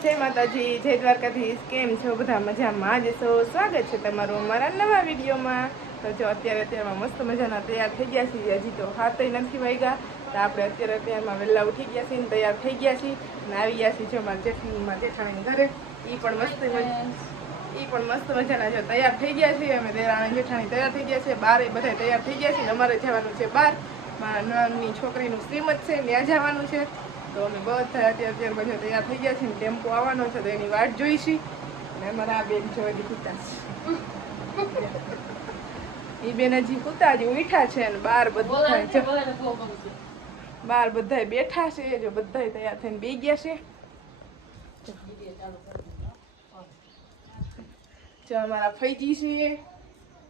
જય માતાજી, જય દ્વારકાધીશ. કેમ છો બધા? મજામાં? આજે સૌ સ્વાગત છે તમારું અમારા નવા વિડીયોમાં. તો જો અત્યારમાં મસ્ત મજાના તૈયાર થઈ ગયા છીએ. હજી તો 7 નથી વાગ્યા, તો આપણે અત્યારમાં વહેલા ઉઠી ગયા છીએ, તૈયાર થઈ ગયા છીએ અને આવી ગયા છીએ જો મારા જેઠાણી ઘરે. એ પણ મસ્ત મજાના જો તૈયાર થઈ ગયા છીએ. અમે દેરાણી જેઠાણી તૈયાર થઈ ગયા છે, બારે બધા તૈયાર થઈ ગયા છે. અમારે જવાનું છે બહાર, મારા નાની છોકરીનું શ્રીમત છે, ત્યાં જવાનું છે. તો અમે બધા અત્યારે બધા તૈયાર થઈ ગયા છે ને ટેમ્પો આવવાનો છે, તો એની વાટ જોઈશી. અને અમારા આ બેન જોઈ કૂતા છે, એ બેન હજી કૂતા હજી ઉઠા છે ને બહાર બધા બેઠા છે. જો બધા તૈયાર થઈને બે ગયા છે. જો અમારા ફૈજી છે,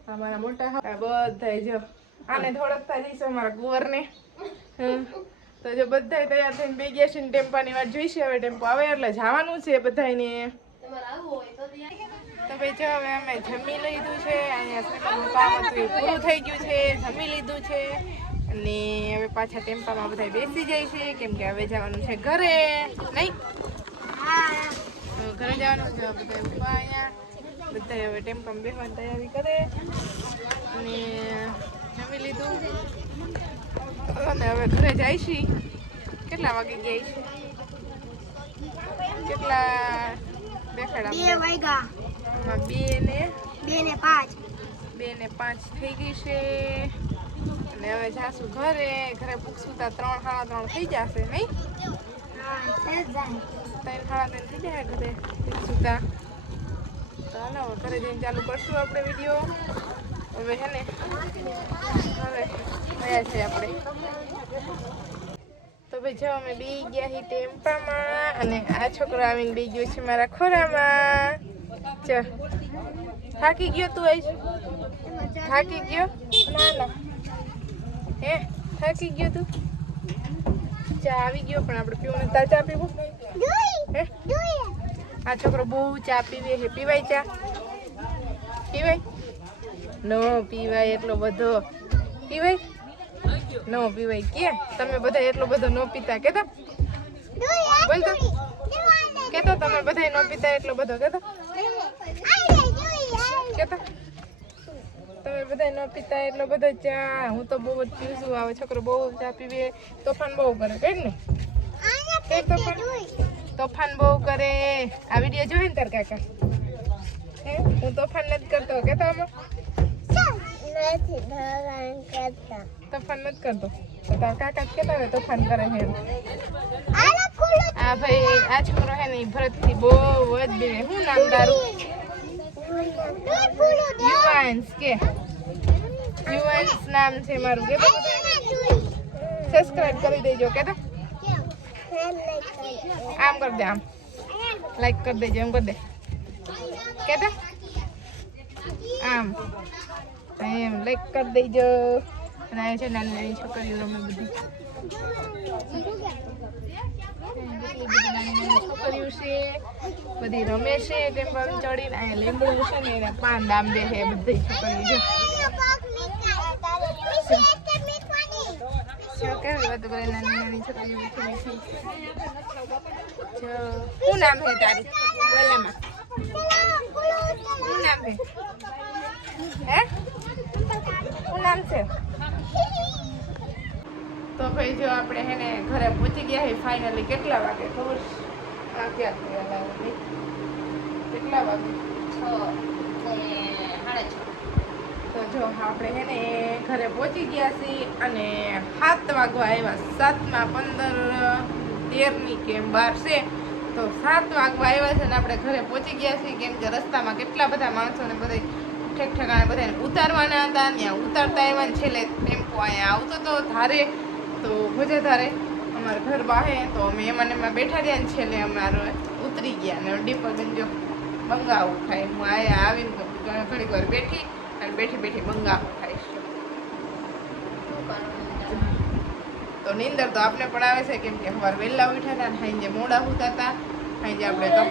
અમારા મોટા બધા જો આને ધોળકતા જઈશું અમારા કુંવરને. તો જો બધા તૈયાર થઈને બે ગયા છે ને ટેમ્પાની વાત જોઈશે. હવે ટેમ્પો આવે એટલે જવાનું છે બધાને. તો ભાઈ જો હવે અમે જમી લીધું છે, અહીંયા શ્રીમદનું કામ હતું એ પૂરું થઈ ગયું છે, જમી લીધું છે અને હવે પાછા ટેમ્પામાં બધા બેસી જાય છે, કેમ કે હવે જવાનું છે ઘરે. નહીં ઘરે જવાનું છે. બધા ઉભા અહીંયા બધા હવે ટેમ્પામાં બેસવાની તૈયારી કરે અને જમી લીધું અને હવે ઘરે જાય છે. કેટલા વાગે જાય છે? કેટલા દેખાડા? 2 વાગ્યા. 2 ને 5 થઈ ગઈ છે અને હવે જાશું ઘરે. ઘરે પૂછશું તા 3 સાડા 3 થઈ જશે. નહીં 3 સાડા 3 થઈ જાય ઘરે પૂછશું તા. તો હાલો ઘરે જઈને ચાલુ કરશું આપણે વિડીયો. હવે છે ને હવે ગયા છે આપણે. તો ભાઈ જો અમે બે ગયા છીએ ટેમ્પામાં અને આ છોકરો આવીને બે ગયો છે મારા ખોરામાં. ચલ થાકી ગયો તું? આવીશ થાકી ગયો? ના હે થાકી ગયો તું? ચા આવી ગયો, પણ આપણે પીવું ને ચા પીવું હે? આ છોકરો બહુ ચા પીવે છે. પીવાય ચા? પીવાય? ન પીવાય એટલો બધો. પીવાય? ન પીવાય. કે તમે બધા એટલો બધો ન પીતા? કેતા બોલતો કેતો તમે બધા ન પીતા એટલો બધો? કેતા કેતા તમે બધા ન પીતા એટલો બધો ચા? હું તો બહુ જ પીવું છું. આવે છોકરો બહુ ચા પીવે, તોફાન બહુ કરે. કઈ ને તોફાન બહુ કરે. આ વિડીયો જોઈ ને તાર કાકા? હે હું તોફાન નથી કરતો? કેતો આમાં તોફાન નથી કરતો? તો તાર કાકા કેતા હોય તોફાન કરે છે. આ ભાઈ આ છોકરો હે ને ભરતથી બહુ જ બીવે. શું નામ તારું? યુવાન્સ. કે યુવાન્સ નામ છે મારું. કે સબસ્ક્રાઇબ કરી દેજો. કે આમ કરી દે, આમ લાઈક કરી દેજો, એમ કરી દે. કે આમ એમ લાઈક કરી દેજો. અને આ છે નાની નાની છોકરીઓ રમે બધી. છોકરીઓ છે બધી રમે છે ટેમ્પલ ચડીને. અહીંયા લીંબડું છે ને એના પાન દાંબે છે બધી છોકરીઓ. કેવી વાત કરે નાની નાની છોકરીઓ. શું નામ છે તારી? બોલામાં શું નામ છે? હે શું નામ છે? તો ભાઈ જો આપણે હે ને ઘરે પહોંચી ગયા છે ફાઇનલી. કેટલા વાગે ખબર? કેટલા વાગે? 6:30. તો જો આપણે હે ને ઘરે પહોંચી ગયા છીએ અને 7 વાગવા આવ્યા. 7:15 કે 12 છે, તો 7 વાગવા આવ્યા છે ને આપણે ઘરે પહોંચી ગયા છીએ. કેમ કે રસ્તામાં કેટલા બધા માણસોને બધા ઠેક ઠેકાણે બધાને ઉતારવાના હતા. ત્યાં ઉતારતા આવ્યા ને છેલ્લે ટેમ્પો અહીંયા આવતો હતો ધારે, તો ભોજે ધારે અમારા ઘર બાહે. તો અમે એમાં બેઠા રહ્યા ને છેલ્લે અમારે ઉતરી ગયા અને અડ્ડી પર જો બંગાવું ખાય. હું અહીંયા આવીને ઘણી વાર બેઠી અને બેઠી બંગાવું ખાઈશ. તો નીંદર તો આપણે પણ આવે છે, કેમ કે સવાર વહેલા ઉઠ્યા હતા ને સાંજે મોડા સુતા હતા. સાંજે આપણે તો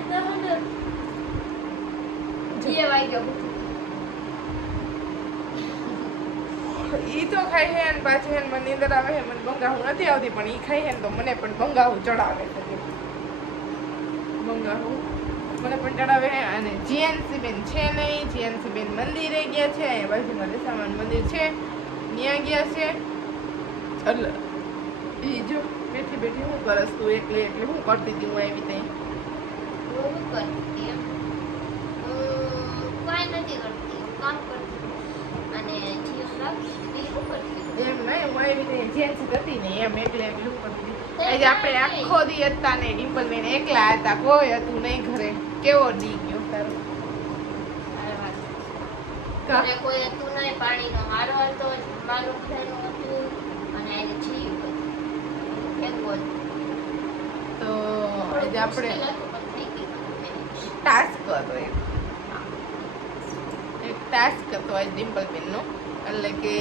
ઈ તો ખાય છે અને પાછી મને નીંદર આવે છે. મને બંગાવું નથી આવતી, પણ ઈ ખાય છે ને તો મને પણ બંગાવું ચડાવે છે. મંગાવું. મને પણ ચડાવે અને જીએનસી બેન છે નહીં. જીએનસી બેન મંદિરે ગયા છે. અહીંયા બાજુમાં દશામાનું મંદિર છે, ત્યાં ગયા છે. એટલે એ જો બેઠી બેઠી હું કરસ તું એકલી એકલી હું કરતી હતી? હું આવી ત્યાં એમ નહીં, હું આવી ત્યાં જેન્ટ્સ હતી ને એમ એકલી એકલી હું કરતી હતી. આજે આપણે આખો દી હતા ને ડિમ્પલબેન એકલા હતા, કોઈ હતું નહીં ઘરે. કેવો દી ગયો તારો? કોઈ હતું નહીં, પાણીનો મારો હતો, જમવાનું બધાનું હતું અને આજે જીવ હતું. તો આજે આપણે ટાસ્ક હતો, એક ટાસ્ક હતો આજ ડિમ્પલબેનનો. એટલે કે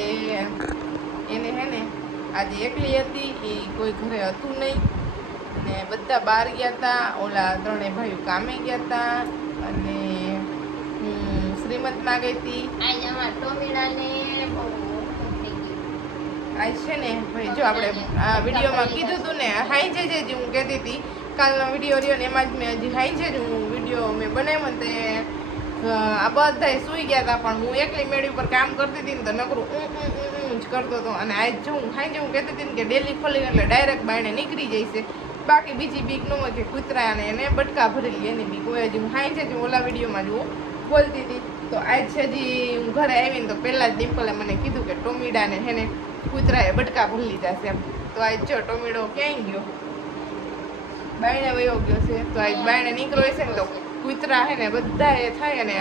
એને હે ને આજે એકલી હતી, એ કોઈ ઘરે હતું નહીં અને બધા બહાર ગયા હતા. ઓલા ત્રણેય ભાઈઓ કામે ગયા હતા અને હું શ્રીમતમાં ગઈ હતી. આજે અમારા ટોમીડાને બહુ આજ છે ને ભાઈ જો આપણે આ વિડીયોમાં કીધું હતું ને હાઈ જે હું કહેતી હતી કાલનો વિડીયો રહ્યો ને એમાં જ મેં હજી હાઈ છે હું વિડીયો મેં બનાવ્યો ને તે આ બધા સૂઈ ગયા હતા, પણ હું એકલી મેળી ઉપર કામ કરતી હતી ને તો નકરું જ કરતો હતો. અને આજ જો હું હાઈ જે હું કહેતી હતી ને કે ડેલી ખોલી એટલે ડાયરેક્ટ બાયણે નીકળી જાય છે, બાકી બીજી બીક ન હોય કે કૂતરા અને એને બટકા ભરેલી એની બીક હોય. હજી હું હાઈ છે ઓલા વિડીયોમાં જ હું બોલતી હતી. તો આજ હજી હું ઘરે આવીને તો પહેલાં જ ડિમ્પલે મને કીધું કે ટોમીડાને હે ને કૂતરાએ બટકા ભરી લીધા છે એમ. તો આજ જો ટોમીડો ક્યાંય ગયો? બાયણે વયો ગયો છે. તો આજ બાયણે નીકળ્યો છે ને તો કૂતરા હે ને બધા એ થાય અને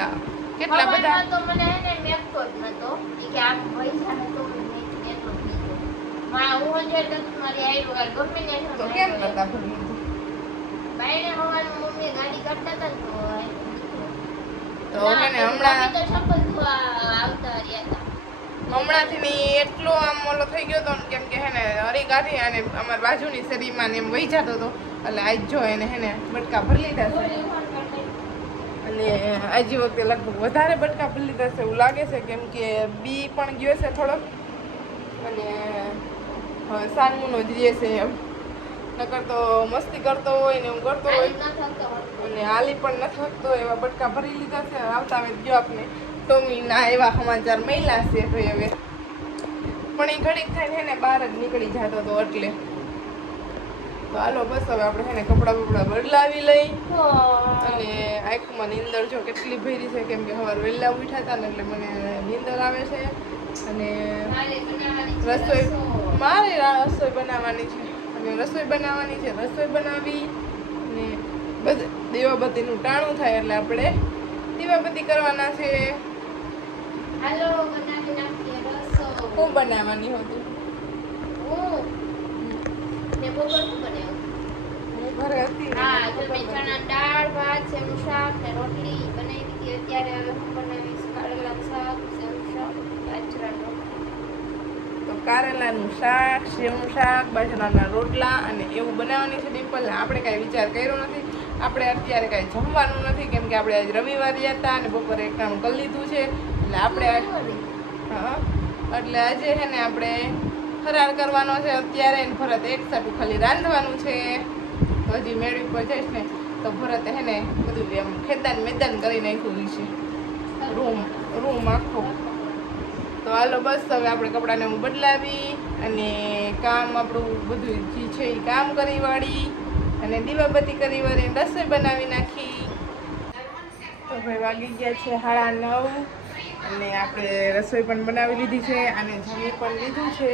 કેટલા બધા તો મને હે ને મેકતો જ નતો કે આમ પૈસા નતો મેં નતો કીધો હું જે મારી આઈ ગમે ને તો કેમ કરતા ભરી લીધું? બાયણે હોવાનું મમ્મી ગાડી કરતા હતા તો હે ને હમણાં તો છપ્પલ આવતા રહ્યા હતા. હમણાંથી ની એટલો આમ ઓલો થઈ ગયો હતો ને કેમ કે હે ને હરીગાથી અને અમારી બાજુની શેરીમાં ને એમ વહી જતો હતો. એટલે આજ જો એને હે ને બટકા ભરી લીધા છે અને આજી વખતે લગભગ વધારે બટકા ભરી લીધા છે એવું લાગે છે, કેમ કે બી પણ ગયો છે થોડોક અને સાનમુનો જ રહે છે એમ. નકર તો મસ્તી કરતો હોય ને એવું કરતો હોય અને હાલી પણ ન થકતો એવા બટકા ભરી લીધા છે. આવતા આવે જો આપણે ટોમીના એવા સમાચાર મળ્યા છે ભાઈ હવે. પણ એ ઘડીક થઈને ને બહાર જ નીકળી જતો હતો એટલે. તો હાલો બસ હવે આપણે છે ને કપડાં બપડા બદલાવી લઈ અને આંખમાં નીંદર જો કેટલી ભરી છે, કેમ કે સવારે વહેલા ઉઠ્યા હતા ને એટલે મને નીંદર આવે છે. અને રસોઈ મારે રસોઈ બનાવવાની છે અને રસોઈ બનાવવાની છે, રસોઈ બનાવી અને બધે દીવાબત્તીનું ટાણું થાય એટલે આપણે દીવાબત્તી કરવાના છે. હાલો બનાવી નાખીએ રસો. શું બનાવવાની હતી? ને બપોર શું બનાવ્યું? હું ઘરે હતી. હા જો મેં ચણા દાળ ભાત સેવનું શાક ને રોટલી બનાવી હતી. અત્યારે હવે હું બનાવીશ કારેલાનું શાક સેવનું શાક બાજરાનું. તો કારેલાનું શાક, સેવનું શાક, બાજરાના રોટલા અને એવું બનાવવાની છે ડિમ્પલ. આપણે કાંઈ વિચાર કર્યો નથી, આપણે અત્યારે કાંઈ જમવાનું નથી, કેમ કે આપણે આજ રવિવારે હતા અને બપોરે એક કામ કરી લીધું છે એટલે આપણે હા એટલે આજે છે ને આપણે ફરાર કરવાનો છે અત્યારે. ભરત એક સાટું ખાલી રાંધવાનું છે. તો હજી મેળી ઉપર જઈશ ને તો ભરત હે ને બધું એમ ખેદાન મેદાન કરી નાખ્યું છે રૂમ આખો. તો હાલો બસ હવે આપણે કપડાને હું બદલાવી અને કામ આપણું બધું જે છે એ કામ કરી વાળી અને દીવાબત્તી કરી વાળી રસોઈ બનાવી નાખી. તો ભાઈ વાગી ગયા છે 9:30 અને આપણે રસોઈ પણ બનાવી લીધી છે અને જમી પણ લીધું છે.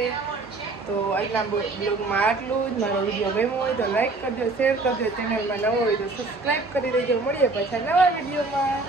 તો આજના બ્લોગમાં આટલું જ. મારો વિડીયો ગમ્યો હોય તો લાઈક કરજો, શેર કરજો, ચેનલમાં નવો હોય તો સબસ્ક્રાઈબ કરી દેજો. મળીએ પાછા નવા વિડીયોમાં.